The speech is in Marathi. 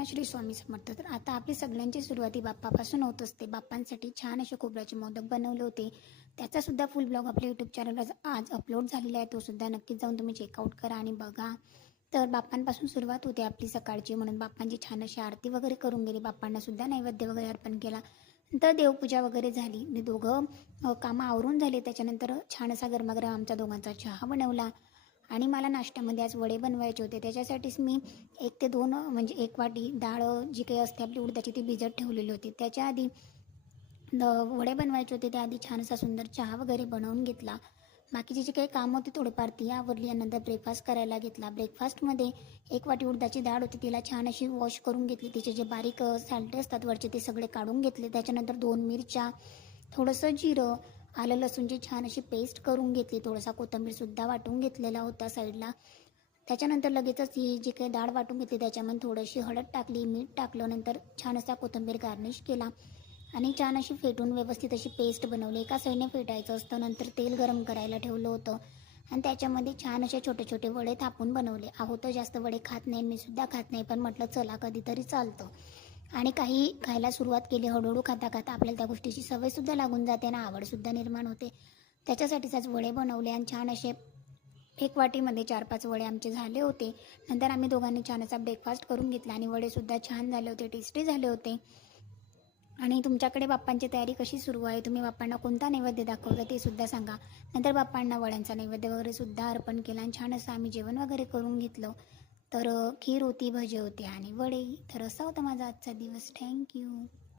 सर्वांना श्री स्वामी समर्थ. तर आता आपली सगळ्यांची सुरुवाती बाप्पापासून होत असते. बाप्पांसाठी छान असे खोबऱ्याचे मोदक बनवले होते. त्याचासुद्धा फुल ब्लॉग आपल्या यूट्यूब चॅनलवर आज अपलोड झालेला आहे. तो सुद्धा नक्कीच जाऊन तुम्ही चेकआउट करा आणि बघा. तर बाप्पांपासून सुरुवात होते आपली सकाळची, म्हणून बाप्पांची छान अशी आरती वगैरे करून गेली. बाप्पांना सुद्धा नैवेद्य वगैरे अर्पण केला. नंतर देवपूजा वगैरे झाली. मी दोघं कामं आवरून झाले. त्याच्यानंतर छान असा गरमागरम आमच्या दोघांचा चहा बनवला. आणि मला नाश्त्यामध्ये आज वडे बनवायचे होते. त्याच्यासाठीच मी 1 ते 2 म्हणजे 1 वाटी डाळ जी काही असते आपली उडदाची ती भिजत ठेवलेली होती. त्याच्या आधी वडे बनवायचे होते. त्याआधी छान असा सुंदर चहा वगैरे बनवून घेतला. बाकीची जी काही कामं होती थोडीफार ती आवरली आणि नंतर ब्रेकफास्ट करायला घेतला. ब्रेकफास्टमध्ये 1 वाटी उडदाची डाळ होती, तिला छान अशी वॉश करून घेतली. तिचे जे बारीक सालटे असतात वरचे ते सगळे काढून घेतले. त्याच्यानंतर 2 मिरच्या, थोडंसं जिरं, आलं लसूणची छान अशी पेस्ट करून घेतली. थोडासा कोथिंबीरसुद्धा वाटून घेतलेला होता साईडला. त्याच्यानंतर लगेचच ही जी काही डाळ वाटून घेतली त्याच्यामध्ये थोडीशी हळद टाकली, मीठ टाकलं. नंतर छान असा कोथिंबीर गार्निश केला आणि छान अशी फेटून व्यवस्थित अशी पेस्ट बनवली. एका साईडने फेटायचं असतं. नंतर तेल गरम करायला ठेवलं होतं आणि त्याच्यामध्ये छान असे छोटे छोटे वडे थापून बनवले. तर जास्त वडे खात नाही, मी सुद्धा खात नाही, पण म्हटलं चला कधीतरी चालतं. आणि काही खायला सुरुवात केली. हळूहळू खाता खाता आपल्याला त्या गोष्टीची सवयसुद्धा लागून जाते आणि आवडसुद्धा निर्माण होते. त्याच्यासाठीच आज वडे बनवले आणि छान असे 1 वाटीमध्ये 4-5 वडे आमचे झाले होते. नंतर आम्ही दोघांनी छान असा ब्रेकफास्ट करून घेतला आणि वडेसुद्धा छान झाले होते, टेस्टी झाले होते. आणि तुमच्याकडे बाप्पांची तयारी कशी सुरू आहे? तुम्ही बाप्पांना कोणता नैवेद्य दाखवता ते सुद्धा सांगा. नंतर बाप्पांना वड्यांचा नैवेद्य वगैरे सुद्धा अर्पण केला आणि छान असं आम्ही जेवण वगैरे करून घेतलं. तर खीर होती, भजे होते आणि वडे. तर असा होता माझा आजचा दिवस. थँक्यू.